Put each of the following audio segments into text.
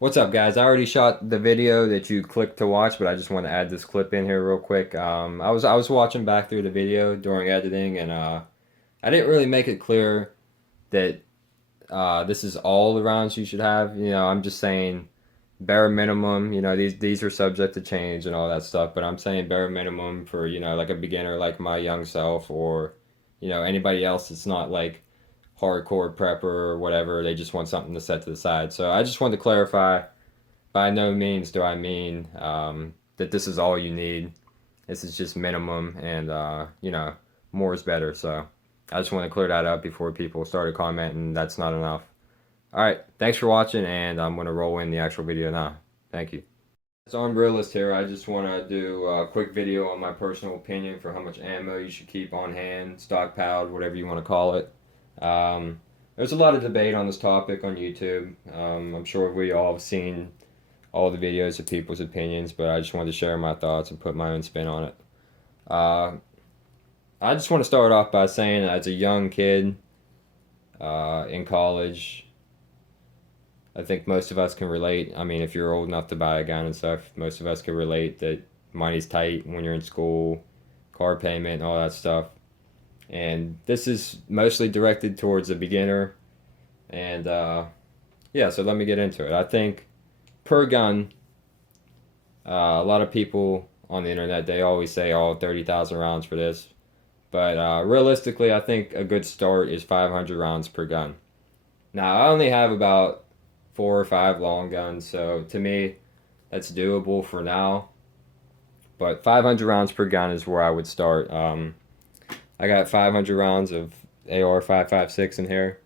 What's up, guys? I already shot the video that you clicked to watch, but I just want to add this clip in here real quick. I was watching back through the video during editing, and I didn't really make it clear that this is all the rounds you should have. I'm just saying bare minimum. These are subject to change and all that stuff, but I'm saying bare minimum for like a beginner like my young self, or anybody else that's not like hardcore prepper or whatever. They just want something to set to the side. So I just wanted to clarify. By no means do I mean that this is all you need. This is just minimum, and more is better. So I just want to clear that up before people started commenting that's not enough. All right, thanks for watching, and I'm going to roll in the actual video now. Thank you. So I'm Realist here. I just want to do a quick video on my personal opinion for how much ammo you should keep on hand, stockpiled, whatever you want to call it. There's a lot of debate on this topic on YouTube. I'm sure we all have seen all the videos of people's opinions, but I just wanted to share my thoughts and put my own spin on it. Uh, I just want to start off by saying, as a young kid in college, I think most of us can relate. I mean, if you're old enough to buy a gun and stuff, most of us can relate that money's tight when you're in school, car payment, and all that stuff. And this is mostly directed towards a beginner. And yeah, so let me get into it. I think per gun, a lot of people on the internet, they always say, oh, 30,000 rounds for this. But realistically, I think a good start is 500 rounds per gun. Now, I only have about 4 or 5 long guns, so to me, that's doable for now. But 500 rounds per gun is where I would start. I got 500 rounds of AR 5.56 in here,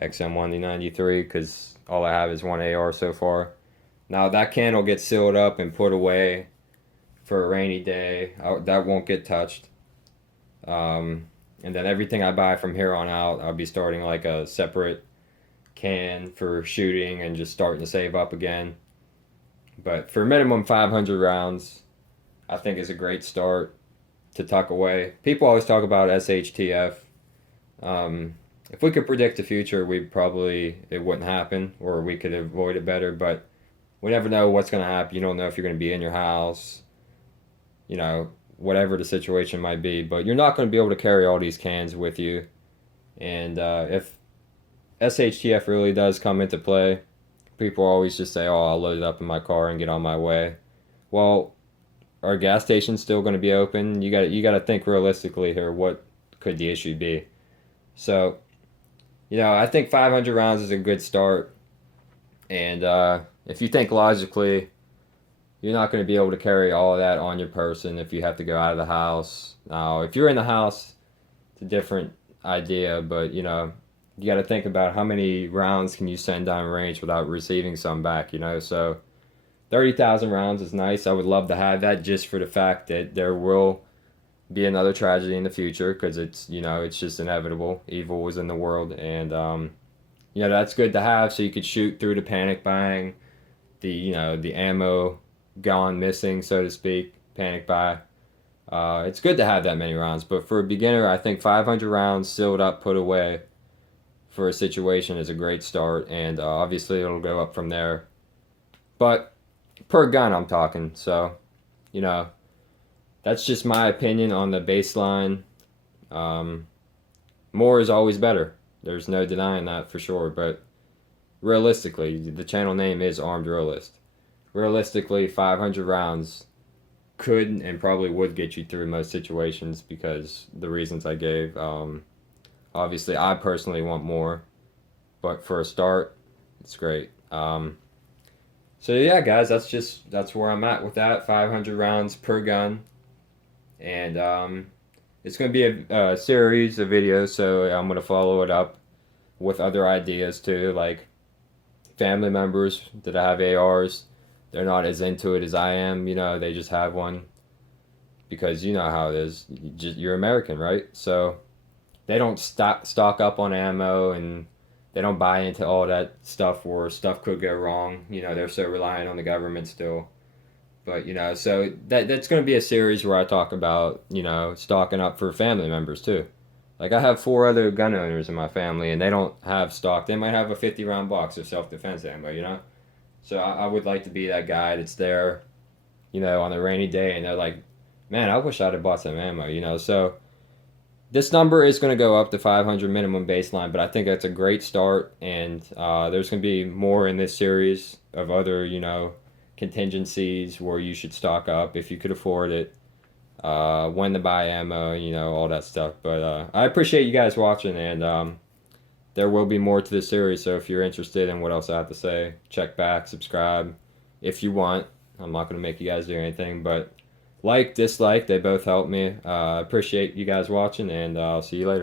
XM1D93, because all I have is one AR so far. Now that can will get sealed up and put away for a rainy day. That won't get touched. And then everything I buy from here on out, I'll be starting like a separate can for shooting and just starting to save up again. But for minimum 500 rounds, I think is a great start to tuck away. People always talk about SHTF. If we could predict the future, it wouldn't happen, or we could avoid it better. But we never know what's going to happen. You don't know if you're going to be in your house, whatever the situation might be. But you're not going to be able to carry all these cans with you. And if SHTF really does come into play, people always just say, "Oh, I'll load it up in my car and get on my way." Well, are gas stations still going to be open? You got to think realistically here. What could the issue be? So, I think 500 rounds is a good start. And if you think logically, you're not going to be able to carry all of that on your person if you have to go out of the house. Now, if you're in the house, it's a different idea, but you got to think about how many rounds can you send down range without receiving some back. So 30,000 rounds is nice. I would love to have that, just for the fact that there will be another tragedy in the future, because it's just inevitable. Evil is in the world, and that's good to have, so you could shoot through the panic buying, the ammo gone missing, so to speak, panic buy. It's good to have that many rounds, but for a beginner, I think 500 rounds sealed up, put away for a situation is a great start, and obviously it'll go up from there. But per gun, I'm talking, so you know that's just my opinion on the baseline. Um, More is always better. There's no denying that for sure, but realistically, the channel name is Armed Realist. Realistically, 500 rounds could and probably would get you through most situations, because the reasons I gave. Obviously, I personally want more, but for a start, it's great. So yeah, guys, that's where I'm at with that. 500 rounds per gun, and it's going to be a series of videos, so I'm going to follow it up with other ideas too, like family members that have ARs. They're not as into it as I am. They just have one because you know how it is. You're American, right? So they don't stock up on ammo, and they don't buy into all that stuff where stuff could go wrong. They're so reliant on the government still. But so that's going to be a series where I talk about stocking up for family members too. Like, I have 4 other gun owners in my family, and they don't have stock. They might have a 50 round box of self defense ammo. So I would like to be that guy that's there, on a rainy day, and they're like, man, I wish I'd have bought some ammo. So this number is going to go up to 500 minimum baseline, but I think that's a great start, and there's going to be more in this series of other, contingencies where you should stock up if you could afford it, when to buy ammo, all that stuff. But I appreciate you guys watching, and there will be more to this series. So if you're interested in what else I have to say, check back, subscribe if you want. I'm not going to make you guys do anything, but like, dislike, they both help me. I appreciate you guys watching, and I'll see you later.